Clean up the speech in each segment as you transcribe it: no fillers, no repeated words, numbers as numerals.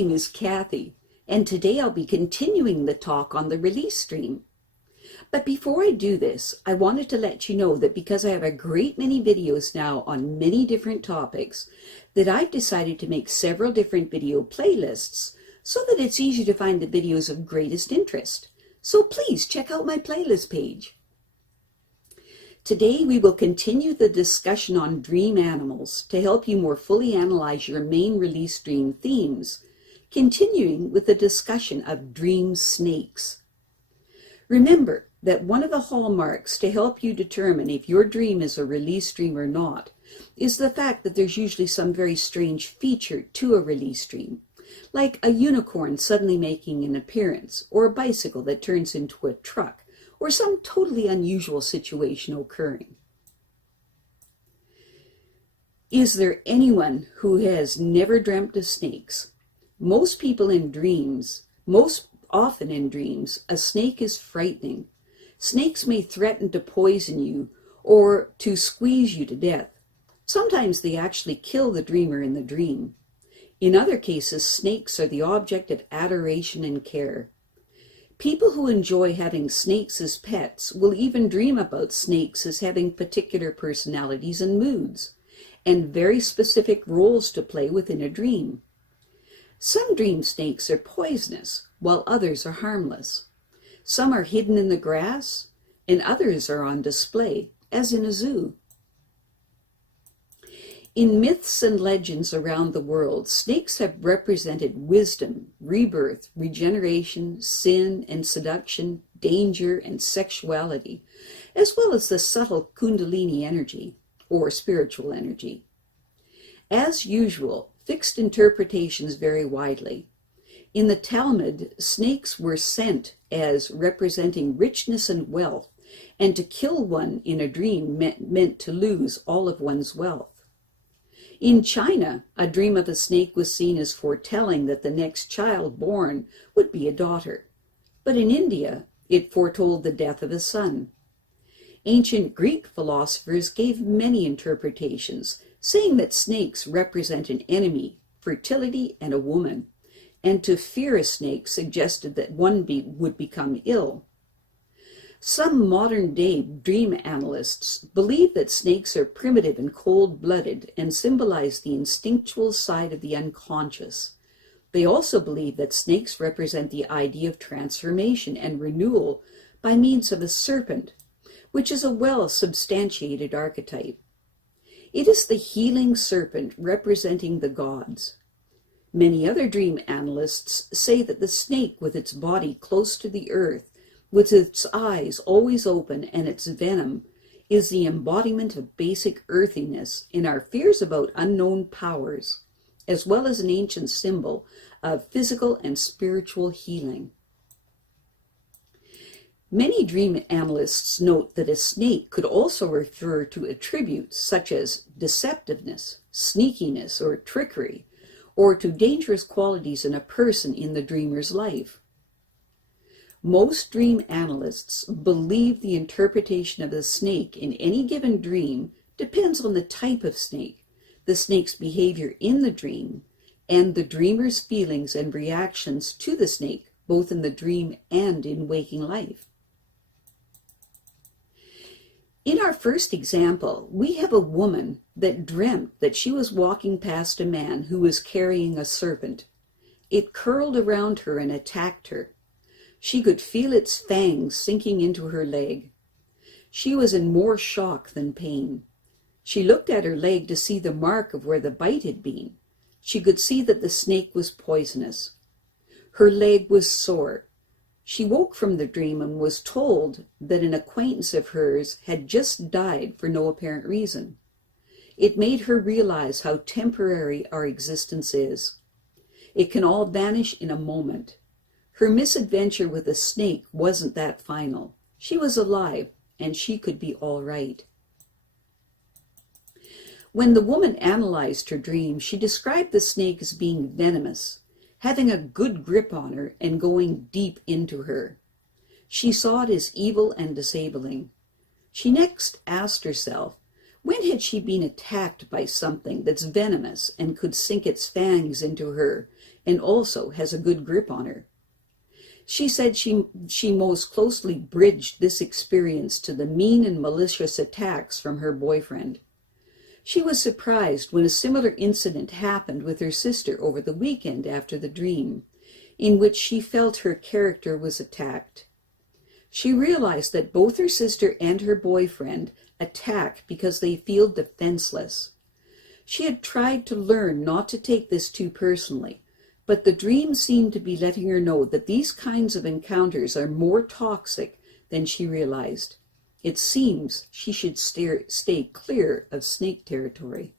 name is Kathy, and today I'll be continuing the talk on the release stream. But before I do this, I wanted to let you know that because I have a great many videos now on many different topics, that I've decided to make several different video playlists so that it's easy to find the videos of greatest interest. So please check out my playlist page. Today we will continue the discussion on dream animals to help you more fully analyze your main release dream themes, continuing with the discussion of dream snakes. Remember that one of the hallmarks to help you determine if your dream is a release dream or not is the fact that there's usually some very strange feature to a release dream, like a unicorn suddenly making an appearance, or a bicycle that turns into a truck, or some totally unusual situation occurring. Is there anyone who has never dreamt of snakes? Most people in dreams, most often in dreams, a snake is frightening. Snakes may threaten to poison you or to squeeze you to death. Sometimes they actually kill the dreamer in the dream. In other cases, snakes are the object of adoration and care. People who enjoy having snakes as pets will even dream about snakes as having particular personalities and moods, and very specific roles to play within a dream. Some dream snakes are poisonous, while others are harmless. Some are hidden in the grass, and others are on display, as in a zoo. In myths and legends around the world, snakes have represented wisdom, rebirth, regeneration, sin and seduction, danger and sexuality, as well as the subtle kundalini energy, or spiritual energy. As usual, fixed interpretations vary widely. In the Talmud, snakes were sent as representing richness and wealth, and to kill one in a dream meant to lose all of one's wealth. In China, a dream of a snake was seen as foretelling that the next child born would be a daughter. But in India, it foretold the death of a son. Ancient Greek philosophers gave many interpretations, saying that snakes represent an enemy, fertility, and a woman, and to fear a snake suggested that one would become ill. Some modern-day dream analysts believe that snakes are primitive and cold-blooded and symbolize the instinctual side of the unconscious. They also believe that snakes represent the idea of transformation and renewal by means of a serpent, which is a well-substantiated archetype. It is the healing serpent representing the gods. Many other dream analysts say that the snake, with its body close to the earth, with its eyes always open and its venom, is the embodiment of basic earthiness in our fears about unknown powers, as well as an ancient symbol of physical and spiritual healing. Many dream analysts note that a snake could also refer to attributes such as deceptiveness, sneakiness, or trickery, or to dangerous qualities in a person in the dreamer's life. Most dream analysts believe the interpretation of a snake in any given dream depends on the type of snake, the snake's behavior in the dream, and the dreamer's feelings and reactions to the snake, both in the dream and in waking life. In our first example, we have a woman that dreamt that she was walking past a man who was carrying a serpent. It curled around her and attacked her. She could feel its fangs sinking into her leg. She was in more shock than pain. She looked at her leg to see the mark of where the bite had been. She could see that the snake was poisonous. Her leg was sore. She woke from the dream and was told that an acquaintance of hers had just died for no apparent reason. It made her realize how temporary our existence is. It can all vanish in a moment. Her misadventure with a snake wasn't that final. She was alive, and she could be all right. When the woman analyzed her dream, she described the snake as being venomous, having a good grip on her and going deep into her. She saw it as evil and disabling. She next asked herself, when had she been attacked by something that's venomous and could sink its fangs into her and also has a good grip on her. She said she most closely bridged this experience to the mean and malicious attacks from her boyfriend. She was surprised when a similar incident happened with her sister over the weekend after the dream, in which she felt her character was attacked. She realized that both her sister and her boyfriend attack because they feel defenseless. She had tried to learn not to take this too personally, but the dream seemed to be letting her know that these kinds of encounters are more toxic than she realized. It seems she should stay clear of snake territory.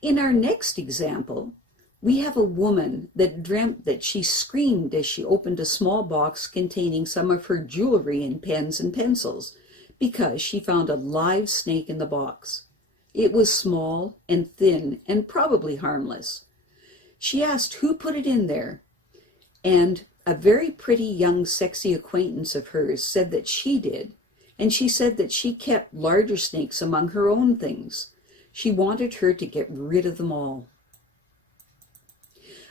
In our next example, we have a woman that dreamt that she screamed as she opened a small box containing some of her jewelry and pens and pencils, because she found a live snake in the box. It was small and thin and probably harmless. She asked who put it in there, and a very pretty young sexy acquaintance of hers said that she did, and she said that she kept larger snakes among her own things. She wanted her to get rid of them all.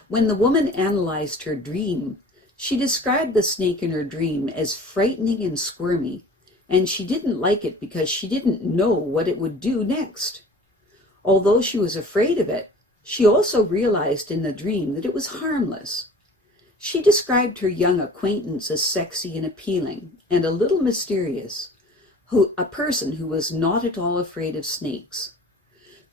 When the woman analyzed her dream, she described the snake in her dream as frightening and squirmy, and she didn't like it because she didn't know what it would do next. Although she was afraid of it, she also realized in the dream that it was harmless. She described her young acquaintance as sexy and appealing, and a little mysterious, a person who was not at all afraid of snakes.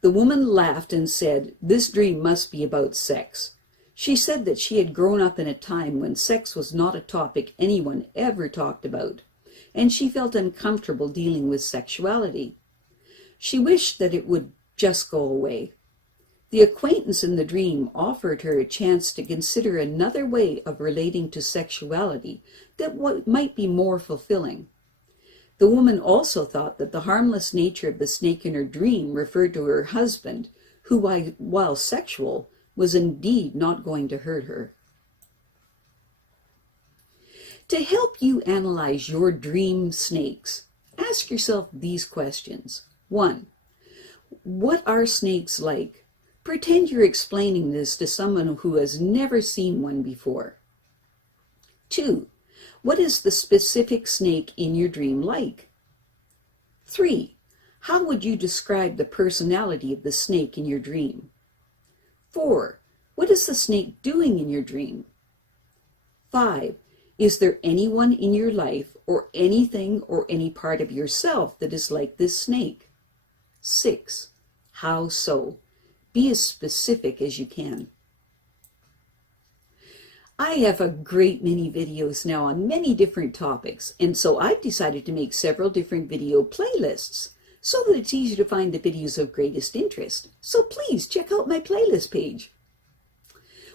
The woman laughed and said, "This dream must be about sex." She said that she had grown up in a time when sex was not a topic anyone ever talked about, and she felt uncomfortable dealing with sexuality. She wished that it would just go away. The acquaintance in the dream offered her a chance to consider another way of relating to sexuality that might be more fulfilling. The woman also thought that the harmless nature of the snake in her dream referred to her husband, who, while sexual, was indeed not going to hurt her. To help you analyze your dream snakes, ask yourself these questions. 1. What are snakes like? Pretend you're explaining this to someone who has never seen one before. 2. What is the specific snake in your dream like? 3. How would you describe the personality of the snake in your dream? 4. What is the snake doing in your dream? 5. Is there anyone in your life or anything or any part of yourself that is like this snake? 6. How so? Be as specific as you can. I have a great many videos now on many different topics, and so I've decided to make several different video playlists so that it's easier to find the videos of greatest interest. So please check out my playlist page.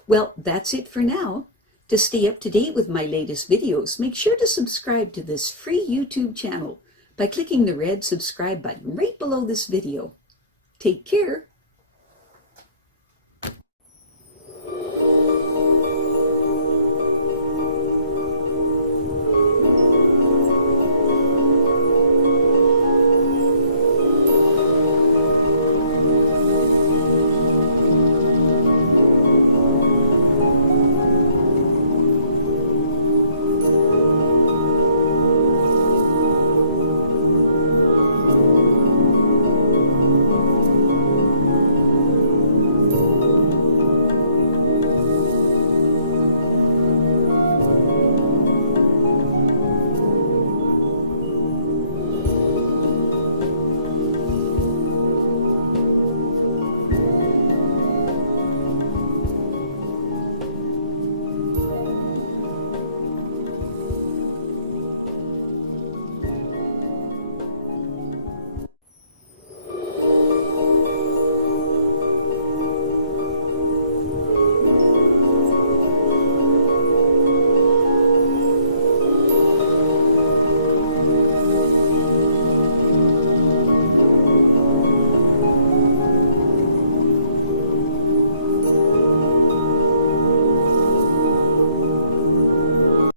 Well, that's it for now. To stay up to date with my latest videos, make sure to subscribe to this free YouTube channel by clicking the red subscribe button right below this video. Take care.